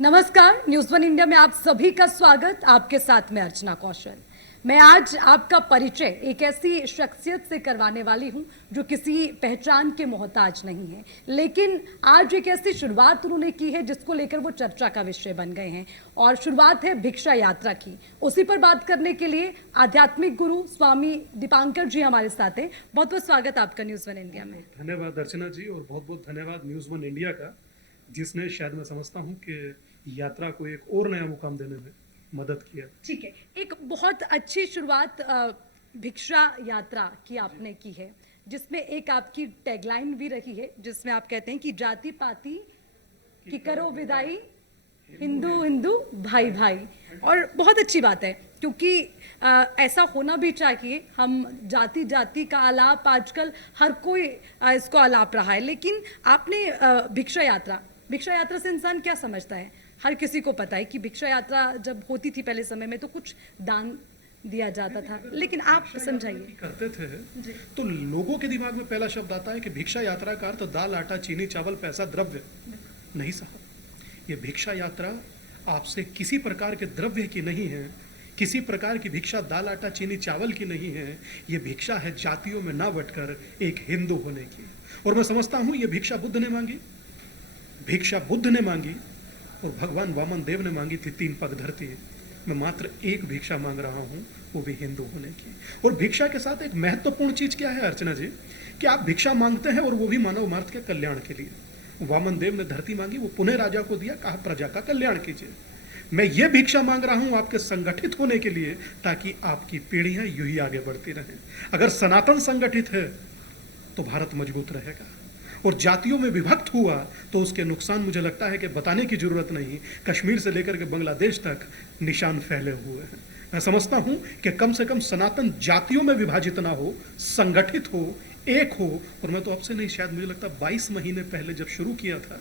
नमस्कार, news one India में आप सभी का स्वागत। आपके साथ में अर्चना कौशल। मैं आज आपका परिचय एक ऐसी शख्सियत से करवाने वाली हूं जो किसी पहचान के मोहताज नहीं है, लेकिन आज एक ऐसी शुरुआत उन्होंने की है जिसको लेकर वो चर्चा का विषय बन गए हैं। और शुरुआत है भिक्षा यात्रा की। उसी पर बात करने के लिए आध्यात्मिक गुरु स्वामी दीपांकर जी हमारे साथ हैं। बहुत बहुत स्वागत आपका न्यूज़ वन इंडिया में। धन्यवाद अर्चना जी, और बहुत बहुत धन्यवाद न्यूज़ वन इंडिया का, जिसने शायद मैं समझता हूँ कि यात्रा को एक और नया मुकाम देने में मदद किया। ठीक है, एक बहुत अच्छी शुरुआत भिक्षा यात्रा की आपने की है, जिसमें एक आपकी टैगलाइन भी रही है, जिसमें आप कहते हैं कि जाति पाति की करो विदाई, हिंदू हिंदू भाई भाई। और बहुत अच्छी बात है, क्योंकि ऐसा होना भी चाहिए। हम जाति जाति का आलाप आजकल हर कोई इसको आलाप रहा है, लेकिन आपने भिक्षा यात्रा से इंसान क्या समझता है? हर किसी को पता है कि भिक्षा यात्रा जब होती थी पहले समय में तो कुछ दान दिया जाता था, लेकिन आप समझाइए। करते थे तो लोगों के दिमाग में पहला शब्द आता है कि भिक्षा यात्रा का अर्थ दाल आटा चीनी चावल पैसा द्रव्य। नहीं साहब, ये भिक्षा यात्रा आपसे किसी प्रकार के द्रव्य की नहीं है, किसी प्रकार की भिक्षा दाल आटा चीनी चावल की नहीं है। ये भिक्षा है जातियों में ना बटकर एक हिंदू होने की। और मैं समझता हूँ ये भिक्षा बुद्ध ने मांगी, भिक्षा बुद्ध ने मांगी, और भगवान वामन देव ने मांगी थी 3 पग धरती। मैं मात्र एक भिक्षा मांग रहा हूँ, वो भी हिंदू होने की। और भिक्षा के साथ एक महत्वपूर्ण चीज क्या है अर्चना जी, कि आप भिक्षा मांगते हैं और वो भी मानव मात्र के कल्याण के लिए। वामन देव ने धरती मांगी, वो पुनः राजा को दिया, कहा प्रजा का कल्याण कीजिए। मैं ये भिक्षा मांग रहा हूँ आपके संगठित होने के लिए, ताकि आपकी पीढ़ियां यूं ही आगे बढ़ती रहें। अगर सनातन संगठित है तो भारत मजबूत रहेगा, और जातियों में विभक्त हुआ तो उसके नुकसान मुझे लगता है कि बताने की जरूरत नहीं। कश्मीर से लेकर के बांग्लादेश तक निशान फैले हुए हैं। मैं समझता हूं कि कम से कम सनातन जातियों में विभाजित ना हो, संगठित हो, एक हो। और मैं तो अब से नहीं, शायद मुझे लगता 22 महीने पहले जब शुरू किया था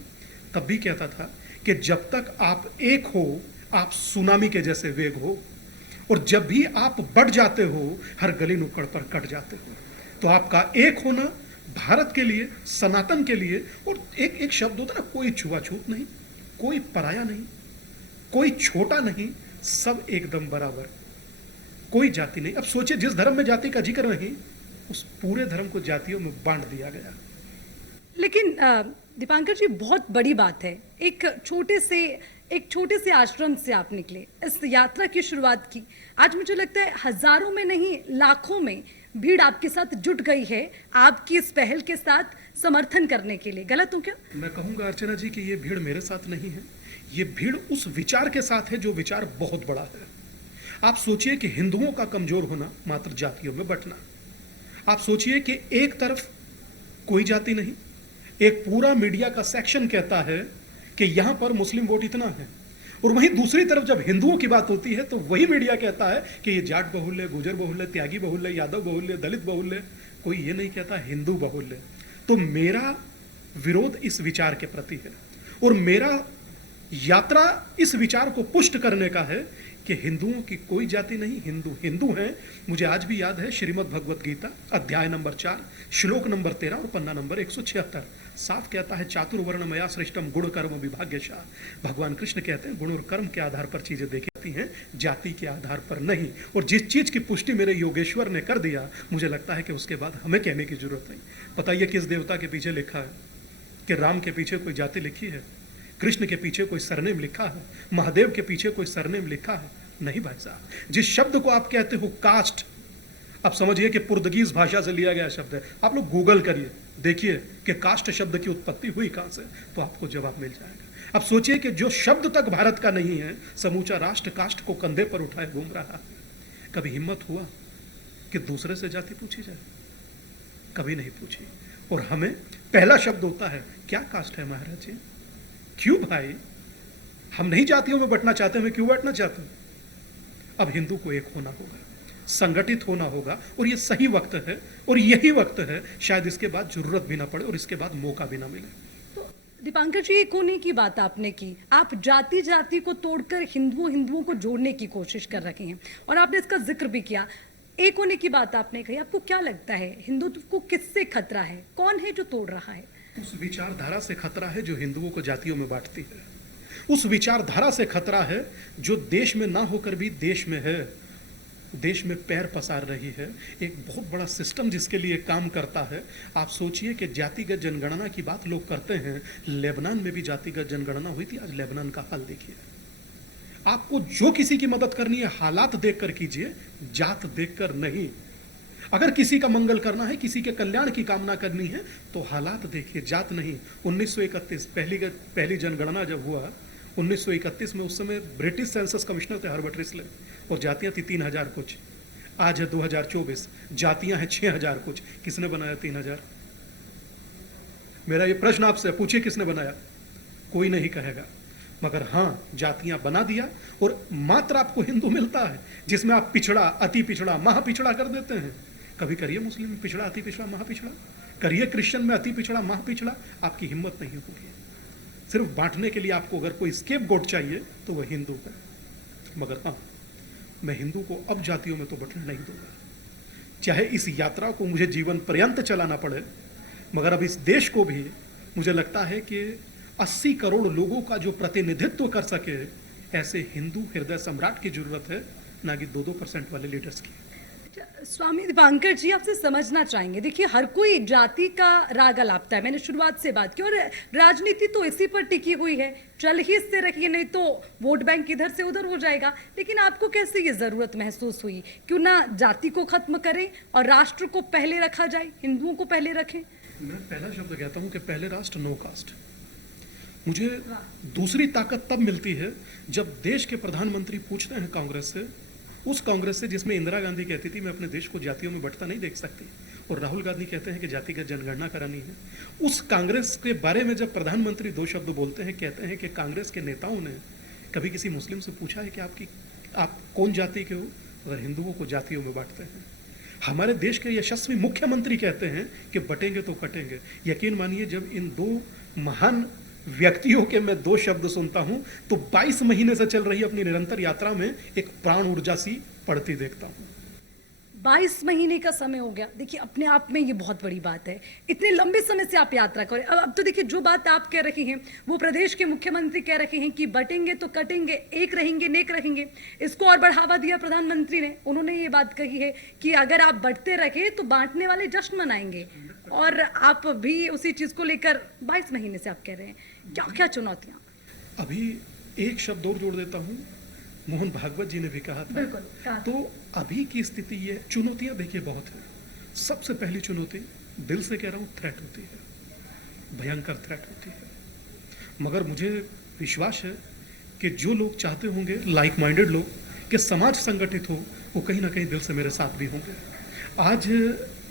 तब भी कहता था कि जब तक आप एक हो, आप सुनामी के जैसे वेग हो, और जब भी आप बढ़ जाते हो हर गली नुक्कड़ पर कट जाते हो। तो आपका एक होना भारत के लिए, सनातन के लिए, और एक शब्द होता ना, कोई छुआछूत नहीं, कोई पराया नहीं, कोई छोटा नहीं, सब एकदम बराबर, कोई जाति नहीं। अब सोचिए, जिस धर्म में जाति का जिक्र नहीं, उस पूरे धर्म को जातियों में बांट दिया गया। लेकिन दीपांकर जी, बहुत बड़ी बात है, एक छोटे से आश्रम से आप निकले, इस यात्रा की शुरुआत की। आज मुझे लगता है हजारों में नहीं लाखों में भीड़ आपके साथ जुट गई है, आपकी इस पहल के साथ समर्थन करने के लिए। गलत हूं क्या? मैं कहूंगा अर्चना जी कि ये भीड़ मेरे साथ नहीं है, ये भीड़ उस विचार के साथ है जो विचार बहुत बड़ा है। आप सोचिए कि हिंदुओं का कमजोर होना, मात्र जातियों में बंटना। आप सोचिए कि एक तरफ कोई जाति नहीं, एक पूरा मीडिया का सेक्शन कहता है कि यहां पर मुस्लिम वोट इतना है, और वहीं दूसरी तरफ जब हिंदुओं की बात होती है तो वही मीडिया कहता है कि ये जाट बहुल्य, गुजर बहुल्य, त्यागी बहुल्य, यादव बहुल्य, दलित बहुल्य। कोई ये नहीं कहता हिंदू बहुल्य। तो मेरा विरोध इस विचार के प्रति है, और मेरा यात्रा इस विचार को पुष्ट करने का है कि हिंदुओं की कोई जाति नहीं, हिंदू हिंदू हैं। मुझे आज भी याद है श्रीमद् भगवत गीता अध्याय नंबर 4 श्लोक नंबर 13 और पन्ना नंबर 176 साफ कहता है, चातुर्वर्ण मया श्रेष्ठम गुण कर्म विभाग्यशः। भगवान कृष्ण कहते हैं गुण और कर्म के आधार पर चीजें देखी जाती हैं, जाति के आधार पर नहीं। और जिस चीज की पुष्टि मेरे योगेश्वर ने कर दिया, मुझे लगता है कि उसके बाद हमें कहने की जरूरत नहीं। बताइए किस देवता के पीछे लिखा है कि राम के पीछे कोई जाति लिखी है, कृष्ण के पीछे कोई सरनेम लिखा है, महादेव के पीछे कोई सरनेम लिखा है? नहीं भाई साहब। जिस शब्द को आप कहते हो कास्ट, अब समझिए कि पुर्तगीज भाषा से लिया गया शब्द है। आप लोग गूगल करिए, देखिए कि कास्ट शब्द की उत्पत्ति हुई कहां से, तो आपको जवाब मिल जाएगा। अब सोचिए कि जो शब्द तक भारत का नहीं है, समूचा राष्ट्र कास्ट को कंधे पर उठाए घूम रहा है। कभी हिम्मत हुआ कि दूसरे से जाति पूछी जाए? कभी नहीं पूछी। और हमें पहला शब्द होता है, क्या कास्ट है महाराज जी? क्यों भाई, हम नहीं जातियों में बंटना चाहते, हमें क्यों बांटना चाहते हैं? अब हिंदू को एक होना होगा, संगठित होना होगा, और ये सही वक्त है, और यही वक्त है, शायद इसके बाद जरूरत भी ना पड़े और इसके बाद मौका भी ना मिले। तो दीपांकर जी, एक होने की बात आपने की, आप जाति जाति को तोड़कर हिंदुओं को जोड़ने की कोशिश कर रहे हैं, और आपने इसका जिक्र भी किया। एक होने की बात आपने कही, आपको क्या लगता है हिंदुत्व को किससे खतरा है? कौन है जो तोड़ रहा है? उस विचारधारा से खतरा है जो हिंदुओं को जातियों में बांटती है, उस विचारधारा से खतरा है जो देश में ना होकर भी देश में है, देश में पैर पसार रही है। एक बहुत बड़ा सिस्टम जिसके लिए काम करता है। आप सोचिए कि जातिगत जनगणना की बात लोग करते हैं, लेबनान में भी जातिगत जनगणना हुई थी। आज लेबनान का हाल देखिए। आपको जो किसी की मदद करनी है हालात देखकर कीजिए, जात देखकर नहीं। अगर किसी का मंगल करना है, किसी के कल्याण की कामना करनी है तो हालात देखिए, जात नहीं। 1931 पहली जनगणना जब हुआ 1931 में, उस समय ब्रिटिश सेंसस कमिश्नर थे हर्बर्ट रिस्ले और जातियां थी 3000 कुछ। आज है 2024, जातियां हैं 6000 कुछ। किसने बनाया 3000? मेरा ये प्रश्न आपसे, पूछिए किसने बनाया? कोई नहीं कहेगा। मगर हाँ, जातियां बना दिया और मात्र आपको हिंदू मिलता है जिसमें आप पिछड़ा, अति पिछड़ा, महापिछड़ा कर देते हैं। कभी करिए मुस्लिम में पिछड़ा, अति पिछड़ा, महापिछड़ा, करिए क्रिश्चियन में अति पिछड़ा, महापिछड़ा, आपकी हिम्मत नहीं होगी। सिर्फ बांटने के लिए आपको अगर कोई स्केपगोट चाहिए तो वह हिंदू है। मगर हाँ, मैं हिंदू को अब जातियों में तो बंटने नहीं दूंगा, चाहे इस यात्रा को मुझे जीवन पर्यंत चलाना पड़े। मगर अब इस देश को भी मुझे लगता है कि 80 करोड़ लोगों का जो प्रतिनिधित्व कर सके, ऐसे हिंदू हृदय सम्राट की जरूरत है, ना कि 2% वाले लीडर्स की। स्वामी दीपांकर जी, आपसे समझना चाहेंगे, देखिए हर कोई जाति का राग अलापता है, मैंने शुरुआत से बात की, और राजनीति तो इसी पर टिकी हुई है, चल ही इससे रखिए, नहीं तो वोट बैंक इधर से उधर हो जाएगा। लेकिन आपको कैसे ये जरूरत महसूस हुई, क्यों ना जाति को खत्म करें और राष्ट्र को पहले रखा जाए, हिंदुओं को पहले रखें? मैं पहला शब्द कहता हूं कि पहले राष्ट्र नो कास्ट। मुझे दूसरी ताकत तब मिलती है जब देश के प्रधानमंत्री पूछते हैं कांग्रेस से, उस कांग्रेस से जिसमें इंदिरा गांधी कहती थी मैं अपने देश को जातियों में बंटता नहीं देख सकती, और राहुल गांधी कहते हैं कि जातिगत जनगणना करानी है। उस कांग्रेस के बारे में जब प्रधानमंत्री 2 शब्द बोलते हैं, कहते हैं कि कांग्रेस के नेताओं ने कभी किसी मुस्लिम से पूछा है कि आप कौन जाति के हो, अगर हिंदुओं को जातियों में बांटते हैं। हमारे देश के यशस्वी मुख्यमंत्री कहते हैं कि बटेंगे तो कटेंगे। यकीन मानिए, जब इन 2 महान व्यक्तियों के मैं 2 शब्द सुनता हूं तो 22 महीने से चल रही अपनी निरंतर यात्रा में एक प्राण ऊर्जा सी पड़ती देखता हूं। 22 महीने का समय हो गया, देखिए अपने आप में ये बहुत बड़ी बात है। इतने लंबे समय से आप यात्रा करें। अब तो देखिए, जो बात आप कह रही हैं वो प्रदेश के मुख्यमंत्री कह रहे हैं कि बटेंगे तो कटेंगे, एक रहेंगे नेक रहेंगे। इसको और बढ़ावा दिया प्रधानमंत्री ने, उन्होंने ये बात कही है कि अगर आप बढ़ते रहे तो बांटने वाले जश्न मनाएंगे, और आप भी उसी चीज को लेकर 22 महीने से आप कह रहे हैं। क्या क्या चुनौतियां? अभी एक शब्द और जोड़ देता हूं, मोहन भागवत जी ने भी कहा था। बिल्कुल, कहा था। तो अभी की स्थिति ये, चुनौतियां देखिए बहुत है। सबसे पहली चुनौती, दिल से कह रहा हूं, थ्रेट होती है, भयंकर थ्रेट होती है। मगर मुझे विश्वास है कि जो लोग चाहते होंगे, लाइक माइंडेड लोग, कि समाज संगठित हो, वो कहीं ना कहीं दिल से मेरे साथ भी होंगे। आज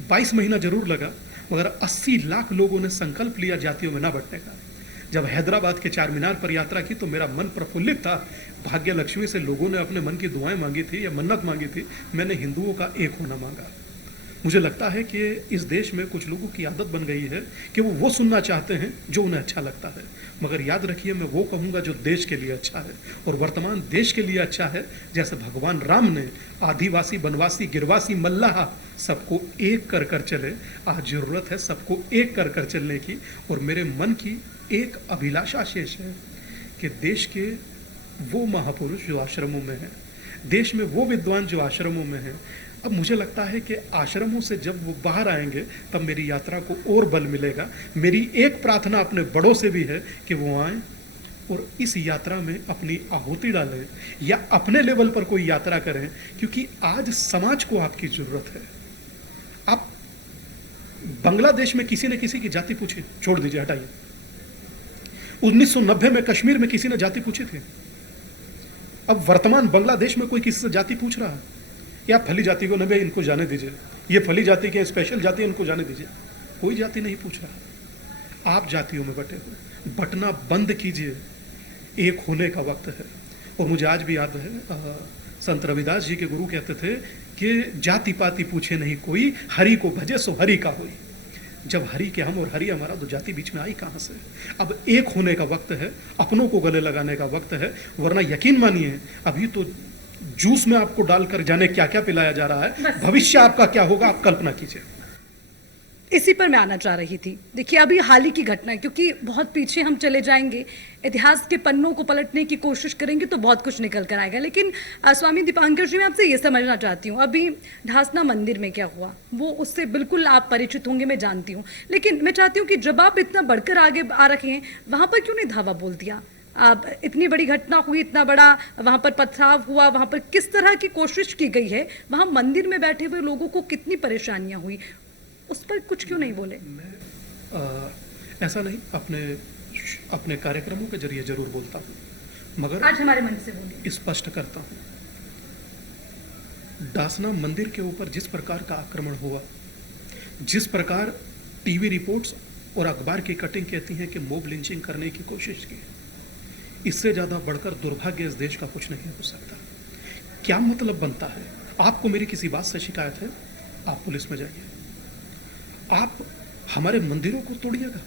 22 महीना जरूर लगा, मगर 80 लाख लोगों ने संकल्प लिया जातियों में ना बंटने का। जब हैदराबाद के चार मीनार पर यात्रा की तो मेरा मन प्रफुल्लित था। भाग्य लक्ष्मी से लोगों ने अपने मन की दुआएं मांगी थी या मन्नत मांगी थी, मैंने हिंदुओं का एक होना मांगा। मुझे लगता है कि इस देश में कुछ लोगों की आदत बन गई है कि वो सुनना चाहते हैं जो उन्हें अच्छा लगता है। मगर याद रखिए, मैं वो कहूँगा जो देश के लिए अच्छा है, और वर्तमान देश के लिए अच्छा है। जैसे भगवान राम ने आदिवासी, वनवासी, गिरवासी, मल्लाह सबको एक कर कर चले, आज जरूरत है सबको एक कर कर चलने की। और मेरे मन की एक अभिलाषा शेष है कि देश के वो महापुरुष जो आश्रमों में हैं, देश में वो विद्वान जो आश्रमों में हैं, अब मुझे लगता है कि आश्रमों से जब वो बाहर आएंगे तब मेरी यात्रा को और बल मिलेगा। मेरी एक प्रार्थना अपने बड़ों से भी है कि वो आएं और इस यात्रा में अपनी आहुति डालें, या अपने लेवल पर कोई यात्रा करें, क्योंकि आज समाज को आपकी जरूरत है। आप बांग्लादेश में किसी ने किसी की जाति पूछी, छोड़ दीजिए, हटाइए। 1990 में कश्मीर में किसी ने जाति पूछी थी। अब वर्तमान बांग्लादेश में कोई किसी से जाति पूछ रहा है, या फली जाति को न इनको जाने दीजिए, ये फली जाति के स्पेशल जाति इनको जाने दीजिए, कोई जाति नहीं पूछ रहा। आप जातियों में बटे हो, बटना बंद कीजिए, एक होने का वक्त है। और मुझे आज भी याद है, संत रविदास जी के गुरु कहते थे कि जाति पाति पूछे नहीं कोई, हरि को भजे सो हरि का होई। जब हरि के हम और हरि हमारा, तो जाति बीच में आई कहां से? अब एक होने का वक्त है, अपनों को गले लगाने का वक्त है। वरना यकीन मानिए, अभी तो जूस में आपको डालकर जाने क्या क्या पिलाया जा रहा है, भविष्य आपका क्या होगा आप कल्पना कीजिए। इसी पर मैं आना चाह रही थी। देखिए अभी हाल ही की घटना है, क्योंकि बहुत पीछे हम चले जाएंगे, इतिहास के पन्नों को पलटने की कोशिश करेंगे तो बहुत कुछ निकल कर आएगा। लेकिन स्वामी दीपांकर जी, मैं आपसे ये समझना चाहती हूँ, अभी ढासना मंदिर में क्या हुआ वो उससे बिल्कुल आप परिचित होंगे, मैं जानती हूँ। लेकिन मैं चाहती हूँ कि जब आप इतना बढ़कर आगे आ रखे हैं, वहाँ पर क्यों नहीं धावा बोल दिया? अब इतनी बड़ी घटना हुई, इतना बड़ा वहाँ पर पथराव हुआ, वहाँ पर किस तरह की कोशिश की गई है, वहाँ मंदिर में बैठे हुए लोगों को कितनी परेशानियां हुई, उस पर कुछ क्यों नहीं बोले? ऐसा नहीं, अपने अपने कार्यक्रमों के जरिए जरूर बोलता हूँ, मगर आज हमारे मन से बोलिए। स्पष्ट करता हूँ। डासना मंदिर के ऊपर जिस प्रकार का आक्रमण हुआ, जिस प्रकार टीवी रिपोर्ट्स और अखबार की कटिंग कहती हैं कि मॉब लिंचिंग करने की कोशिश की, इससे ज्यादा बढ़कर दुर्भाग्य इस देश का कुछ नहीं हो सकता। क्या मतलब बनता है? आपको मेरी किसी बात से शिकायत है, आप पुलिस में जाइए, आप हमारे मंदिरों को तोड़िएगा,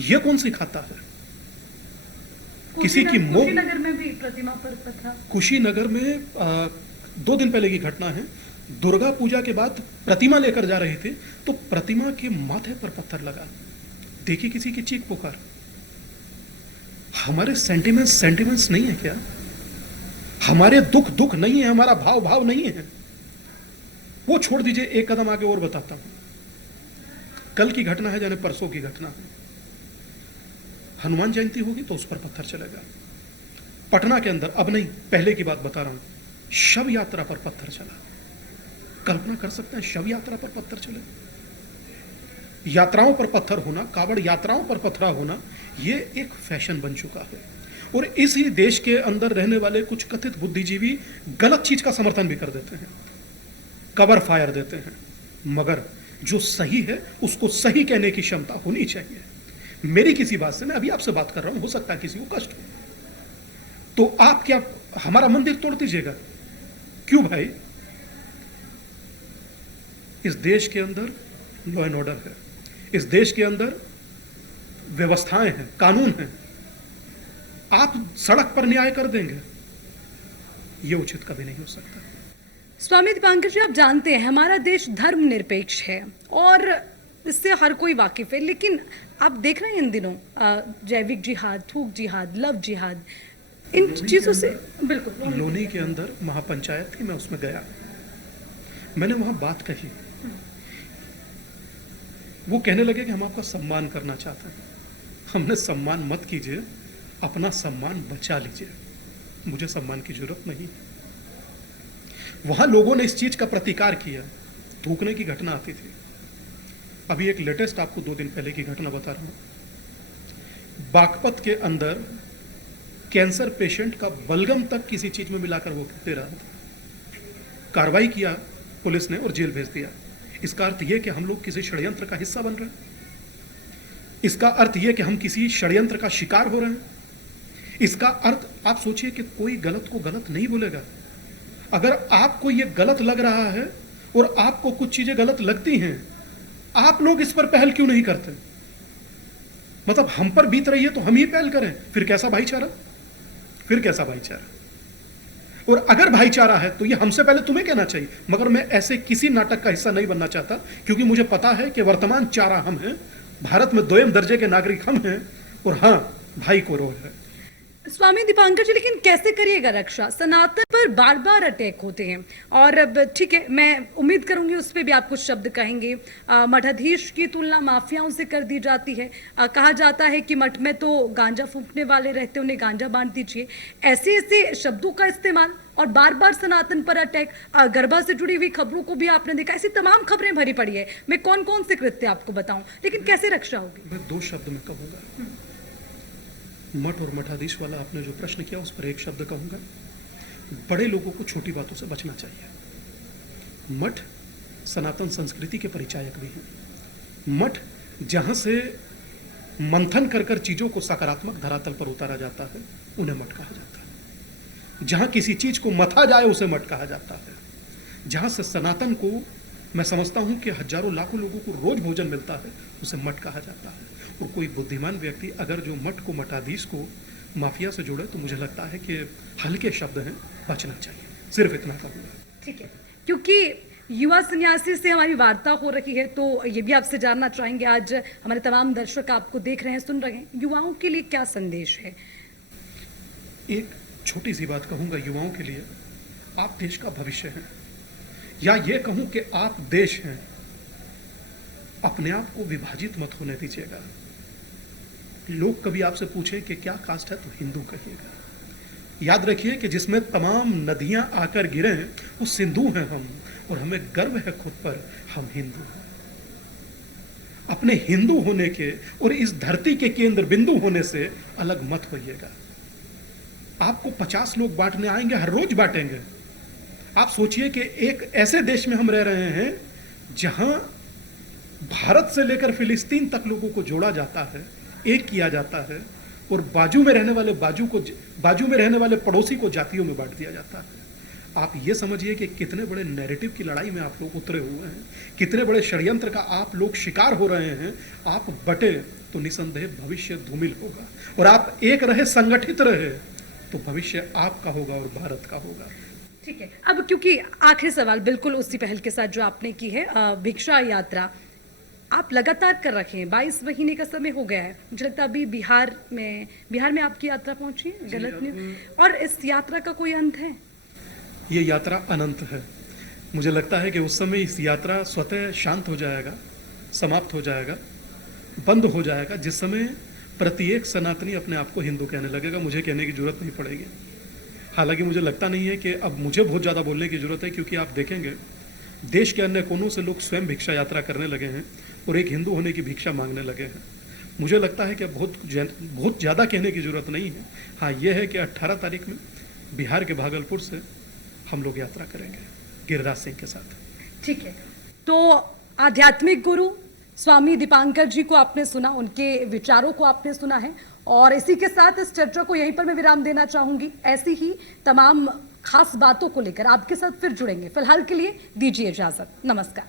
यह कौन सिखाता है? किसी की मॉब, कुशीनगर में भी प्रतिमा पर पथराव, कुशीनगर में 2 दिन पहले की घटना है। दुर्गा पूजा के बाद प्रतिमा लेकर जा रहे थे तो प्रतिमा के माथे पर पत्थर लगा। देखिए किसी की चीख पुकार। हमारे सेंटिमेंट्स नहीं है क्या? हमारे दुख नहीं है, हमारा भाव नहीं है? वो छोड़ दीजिए, एक कदम आगे और बताता हूं। कल की घटना है, जाने परसों की घटना है। हनुमान जयंती होगी तो उस पर पत्थर चलेगा। पटना के अंदर, अब नहीं पहले की बात बता रहा हूं, शव यात्रा पर पत्थर चला। कल्पना कर सकते हैं शव यात्रा पर पत्थर चले? यात्राओं पर पत्थर होना, कावड़ यात्राओं पर पथराव होना, यह एक फैशन बन चुका है। और इसी देश के अंदर रहने वाले कुछ कथित बुद्धिजीवी गलत चीज का समर्थन भी कर देते हैं, कवर फायर देते हैं। मगर जो सही है उसको सही कहने की क्षमता होनी चाहिए। मेरी किसी बात से, मैं अभी आपसे बात कर रहा हूं, हो सकता है किसी को कष्ट हो, तो आप क्या हमारा मंदिर तोड़ दीजिएगा? क्यों भाई? इस देश के अंदर लॉ एंड ऑर्डर है, इस देश के अंदर व्यवस्थाएं हैं, कानून हैं। आप सड़क पर न्याय कर देंगे, यह उचित कभी नहीं हो सकता। स्वामी दीपांकर जी, आप जानते हैं हमारा देश धर्मनिरपेक्ष है और इससे हर कोई वाकिफ है। लेकिन आप देख रहे हैं इन दिनों जैविक जिहाद, थूक जिहाद, लव जिहाद, इन चीजों से बिल्कुल। लोनी के अंदर महापंचायत थी, मैं उसमें गया, मैंने वहां बात कही। वो कहने लगे कि हम आपका सम्मान करना चाहते हैं। हमने सम्मान मत कीजिए, अपना सम्मान बचा लीजिए, मुझे सम्मान की जरूरत नहीं। वहां लोगों ने इस चीज का प्रतिकार किया। थूकने की घटना आती थी। अभी एक लेटेस्ट आपको 2 दिन पहले की घटना बता रहा हूं। बागपत के अंदर कैंसर पेशेंट का बलगम तक किसी चीज में मिलाकर वो दे रहा था। कार्रवाई किया पुलिस ने और जेल भेज दिया। इसका अर्थ यह कि हम लोग किसी षड्यंत्र का हिस्सा बन रहे हैं। इसका अर्थ यह कि हम किसी षड्यंत्र का शिकार हो रहे हैं। इसका अर्थ, आप सोचिए कि कोई गलत को गलत नहीं बोलेगा। अगर आपको यह गलत लग रहा है और आपको कुछ चीजें गलत लगती हैं, आप लोग इस पर पहल क्यों नहीं करते? मतलब हम पर बीत रही है तो हम ही पहल करें, फिर कैसा भाईचारा? फिर कैसा भाईचारा? और अगर भाईचारा है तो ये हमसे पहले तुम्हें कहना चाहिए। मगर मैं ऐसे किसी नाटक का हिस्सा नहीं बनना चाहता, क्योंकि मुझे पता है कि वर्तमान चारा हम हैं, भारत में 2म दर्जे के नागरिक हम हैं, और हां, भाई को रोल है। स्वामी दीपांकर जी, लेकिन कैसे करिएगा रक्षा? सनातन पर बार बार अटैक होते हैं और अब ठीक है, मैं उम्मीद करूंगी उस पर भी आप कुछ शब्द कहेंगे। मठाधीश की तुलना माफियाओं से कर दी जाती है। कहा जाता है कि मठ में तो गांजा फूंकने वाले रहते, उन्हें गांजा बांट दीजिए। ऐसे ऐसे शब्दों का इस्तेमाल और बार बार सनातन पर अटैक। गरबा से जुड़ी हुई खबरों को भी आपने देखा, ऐसी तमाम खबरें भरी पड़ी है। मैं कौन कौन से कृत्य आपको बताऊं, लेकिन कैसे रक्षा होगी? मैं 2 शब्द में कहूंगा। मठ और मठाधीश वाला आपने जो प्रश्न किया उस पर एक शब्द कहूंगा। बड़े लोगों को छोटी बातों से बचना चाहिए। मठ सनातन संस्कृति के परिचायक भी हैं। मठ जहां से मंथन कर कर चीजों को सकारात्मक धरातल पर उतारा जाता है, उन्हें मठ कहा जाता है। जहां किसी चीज को मथा जाए, उसे मठ कहा जाता है। जहां से सनातन को, मैं समझता हूं कि हजारों लाखों लोगों को रोज भोजन मिलता है, उसे मठ कहा जाता है। और कोई बुद्धिमान व्यक्ति अगर जो मठ को, मठाधीश को माफिया से जोड़े, तो मुझे लगता है कि हल्के शब्द हैं, बचना चाहिए। सिर्फ इतना कहूंगा। ठीक है, क्योंकि युवा सन्यासी से हमारी वार्ता हो रही है, तो ये भी आपसे जानना चाहेंगे, आज हमारे तमाम दर्शक आपको देख रहे हैं, सुन रहे हैं, युवाओं के लिए क्या संदेश है? एक छोटी सी बात कहूंगा युवाओं के लिए, आप देश का भविष्य हैं, या ये कहूं कि आप देश हैं। अपने आप को विभाजित मत होने दीजिएगा। लोग कभी आपसे पूछे कि क्या कास्ट है, तो हिंदू कहिएगा। याद रखिए कि जिसमें तमाम नदियां आकर गिरे वो सिंधु हैं हम, और हमें गर्व है खुद पर, हम हिंदू हैं। अपने हिंदू होने के और इस धरती के केंद्र बिंदु होने से अलग मत होइएगा। आपको 50 लोग बांटने आएंगे, हर रोज बांटेंगे। आप सोचिए कि एक ऐसे देश में हम रह रहे हैं जहां भारत से लेकर फिलिस्तीन तक लोगों को जोड़ा जाता है, एक किया जाता है, और बाजू में रहने वाले पड़ोसी को जातियों में बांट दिया जाता है। आप ये समझिए कि कितने बड़े नैरेटिव की लड़ाई में आप लोग उतरे हुए हैं, कितने बड़े षड्यंत्र का आप लोग शिकार हो रहे हैं। आप बटे तो निसंदेह भविष्य धूमिल होगा, और आप एक रहे, संगठित रहे, तो भविष्य आपका होगा और भारत का होगा। ठीक है, अब क्योंकि आखिरी सवाल बिल्कुल उसी पहल के साथ जो आपने की है, भिक्षा यात्रा आप लगातार कर रखे हैं, 22 महीने का समय हो गया है। मुझे लगता है अभी बिहार में आपकी यात्रा पहुंची है, गलत नहीं? और इस यात्रा का कोई अंत है? ये यात्रा अनंत है। मुझे लगता है कि उस समय इस यात्रा स्वतः शांत हो जाएगा, समाप्त हो जाएगा, बंद हो जाएगा, जिस समय प्रत्येक सनातनी अपने आप को हिंदू कहने लगेगा। मुझे कहने की जरूरत नहीं पड़ेगी। हालांकि मुझे लगता नहीं है कि अब मुझे बहुत ज़्यादा बोलने की जरूरत है, क्योंकि आप देखेंगे देश के अन्य कोनों से लोग स्वयं भिक्षा यात्रा करने लगे हैं और एक हिंदू होने की भिक्षा मांगने लगे हैं। मुझे लगता है कि अब बहुत ज़्यादा कहने की जरूरत नहीं है। हाँ, यह है कि 18 तारीख में बिहार के भागलपुर से हम लोग यात्रा करेंगे गिरिराज सिंह के साथ। ठीक है, तो आध्यात्मिक गुरु स्वामी दीपांकर जी को आपने सुना, उनके विचारों को आपने सुना है, और इसी के साथ इस चर्चा को यहीं पर मैं विराम देना चाहूंगी। ऐसी ही तमाम खास बातों को लेकर आपके साथ फिर जुड़ेंगे। फिलहाल के लिए दीजिए इजाजत, नमस्कार।